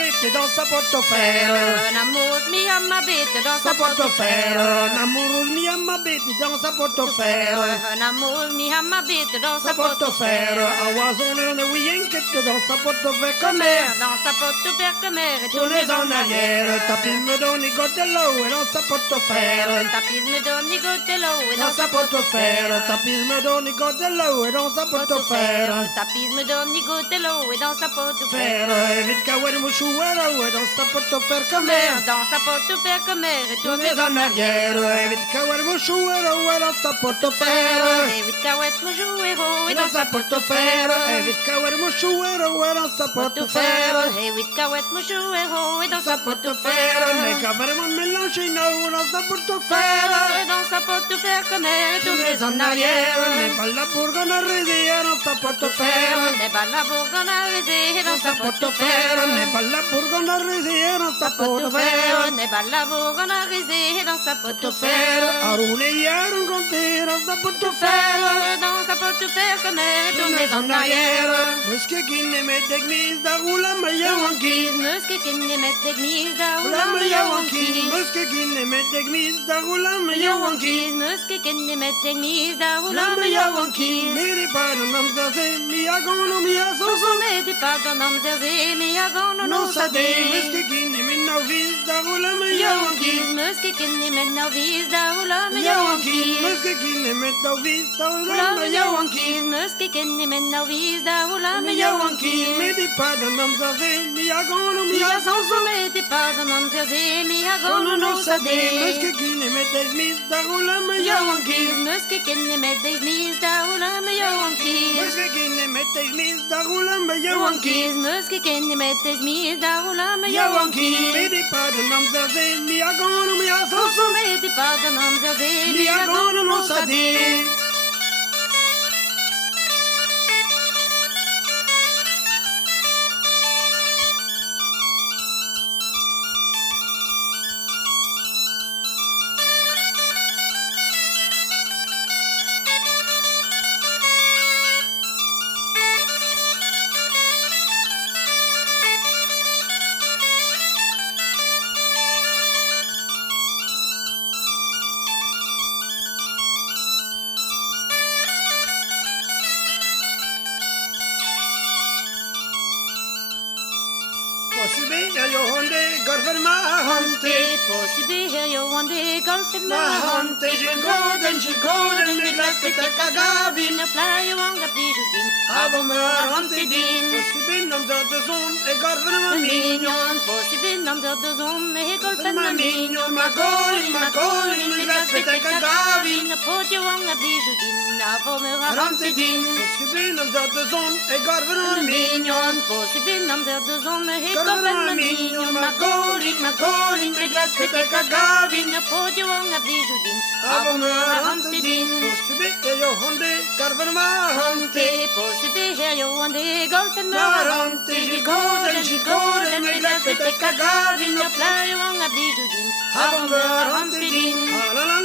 bête dans sa portefeuille. Un amour mis à ma bête dans Sa sa portefeuille. portefeuille. Un amour mis à ma bête dans sa portefeuille. Un amour mis à ma bête dans Sa sa portefeuille. portefeuille. Un oiseau ne oui inquiète dans sa portefeuille comme air. Dans sa portefeuille comme air et Tournez en arrière, tapis me donne goûte de l'eau et dans sa portefeuille. Tapis me donne des gouttes de l'eau et Dans sa portefeuille, tapis me donne goûte de l'eau et dans sa portefeuille. Tapis me donne des gouttes de l'eau et dans sa portefeuille. Faire, vite qu'à ouais, mouchou, et dans sa portefeuille comme air. Dans sa portefeuille comme air et Tournez en arrière, vite qu'à ouais, mouchou, et dans sa portefeuille. Et vite cahouette me joue héros Et et dans sa portefeuille, vite qu'à ouais, mouchou, et dans sa portefeuille. Et vite cahouette me joue héros et dans sa Portefeuille, mais qu'à vraiment mélanger nous dans sa portefeuille. Dans sa portefeuille comme air et Tournez en arrière, n'est pas la bourgogne résider dans sa portefeuille. N'est pas la bourgogne à raiser dans sa Portefeuille, n'est pas la bourgogne résider dans sa portefeuille. N'est pas la bourgogne à raiser dans sa Portefeuille, à rouler hier, on comptait dans sa portefeuille. Dans sa portefeuille comme air et Tournez en arrière, musque qui ne met d'église, da roula maya wanki. Musque qui ne met d'église da Roula maya wanki, musque qui ne met d'église, da roula maya wanki. Musque qui ne met d'église da Roula maya wanki, miri pas de nam zaze, mi agono mi asoso. Mais des pas dans nom zézé, mais à gone No no sa de, musque sade. qui ne met novice, da roula maya wanki. Musque qui ne met novice da hula me Maya wanki, yawanki. musque qui ne met novice, da roula maya wanki. Musque qui ne met novice da hula me Maya wanki, yawanki. miri pas de nam zaze, mi agono mi Mia asoso. sanso me des pas dans nom zézé, mais à Kono gone no no sa de, musque sade. qui ne met d'église, da roula maya wanki. Musque qui ne met d'église da hula me yawanki. Musque qui ne met d'église, da roula maya wanki. Musque qui ne met d'église da hula me Yawanki, yawanki. midi pa de nam zaze, mi agono mi asoso. Me des pas dans nom zézé, Mi mais à agono gone no no sa sade. de. Possibly, yo honde, garverma hante. Possibly here you want the golf in Ma my hante, she golden, mi glaste te kagavin. In a fly you want the bijoutin. Avo me hante din. Possibly, nam za de zon, e garverma mignon. Mignon, possibly nam za de zon, e golf in Ma my mignon, ma golden, mi glaste te kagavin. In a pot you want the bijoutin. Avo me Hante din. Possibly, nam za de zon, e garverma mignon. Mignon, possibly nam za de zon, e golf in Garverma my mignon, mignon. ma golden, mi glaste te kagavin. In a pot you want the bijoutin. Avo me hante din. Possibly, yo honde, garverma hante. Possibly here you want the golf in my Marante, she golden, mi glaste te kagavin. In a fly you want the bijoutin. Avo me hante din. La la la